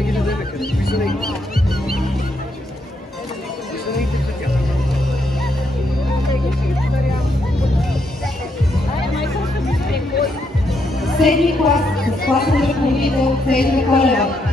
Седми клас с класен ръководител Цветна Колева.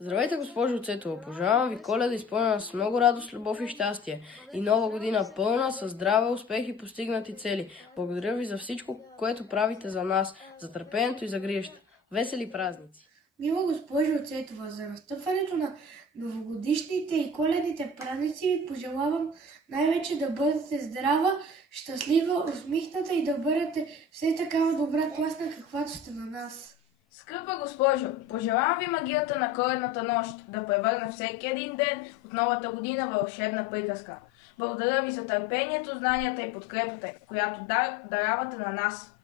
Здравейте, госпожо Цетова! Пожелавам ви Коледа изпълнена с много радост, любов и щастие и нова година пълна със здраве, успех и постигнати цели. Благодаря ви за всичко, което правите за нас, за търпението и за грижата. Весели празници! Мила госпожо Цетова, за настъпването на новогодишните и коледните празници ви пожелавам най-вече да бъдете здрава, щастлива, усмихната и да бъдете все такава добра класна, каквато сте на нас. Скъпа госпожо, пожелавам ви магията на коледната нощ да превърне всеки един ден от новата година в вълшебна приказка. Благодаря ви за търпението, знанията и подкрепата, която даравате на нас,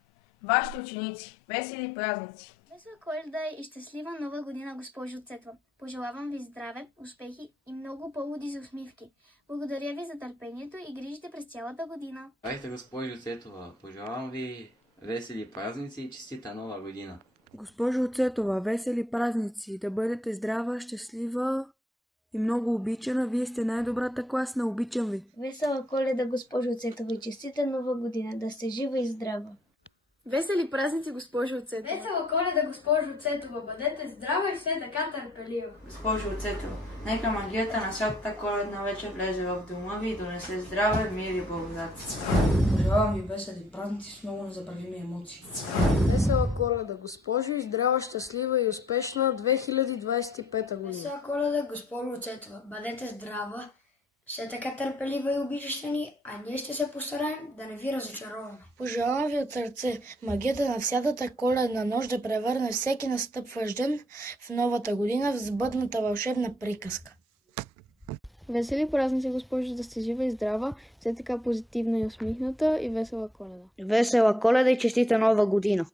вашите ученици. Весели празници! Весела Коледа и щастлива нова година, госпожо Цетова. Пожелавам ви здраве, успехи и много поводи за усмивки. Благодаря ви за търпението и грижите през цялата година. Здравейте, госпожо Цетова. Пожелавам ви весели празници и честита нова година. Госпожо Цетова, весели празници, да бъдете здрава, щастлива и много обичана. Вие сте най-добрата класна, обичам ви. Весела Коледа, госпожо Цетова, и честита нова година, да сте жива и здрава. Весели празници, госпожо Цетова! Весела Коледа, госпожо Цетова, бъдете здрава и все така търпелива. Госпожо Цетова, нека магията на святата коледна вечер влезе в дома ви и донесе здраве, мир и благодат. Пожелавам ви весели празници с много незабравими емоции. Весела Коледа, госпожо, и здрава, щастлива и успешна 2025 година. Весела Коледа, госпожо Цетова, бъдете здрава, все така търпелива и обичаща ни, а ние ще се постараем да не ви разочароваме. Пожелавам ви от сърце магията на всяката коледна нощ да превърне всеки настъпващ ден в новата година в сбъдната вълшебна приказка. Весели празници, госпожо, да сте жива и здрава, все така позитивна и усмихната и весела Коледа. Весела Коледа и честита нова година!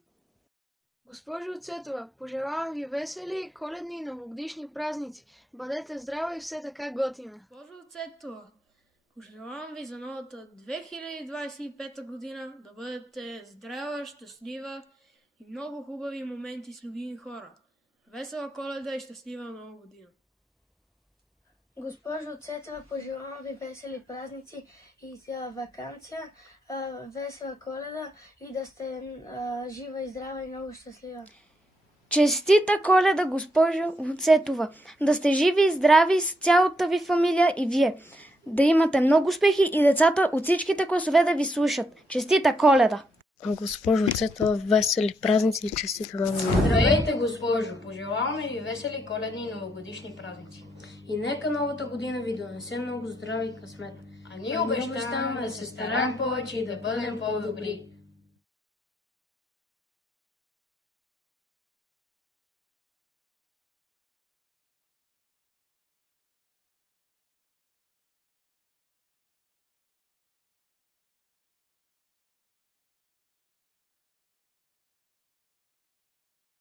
Госпожо Цетова, пожелавам ви весели, коледни и новогодишни празници. Бъдете здрава и все така готина. Госпожо Цетова, пожелавам ви за новата 2025 година да бъдете здрава, щастлива и много хубави моменти с любими хора. Весела Коледа и щастлива нова година! Госпожо Цетова, пожелавам ви весели празници и ваканция, весела Коледа и да сте жива и здрава и много щастлива. Честита Коледа, госпожо Цетова! Да сте живи и здрави с цялата ви фамилия и вие. Да имате много успехи и децата от всичките класове да ви слушат. Честита Коледа! Госпожо Цетова, весели празници и честита нова година! Здравейте, госпожо! Пожелаваме ви весели коледни и новогодишни празници. И нека новата година ви донесе много здраве и късмет. А ние обещаваме да се стараем повече и да бъдем по-добри.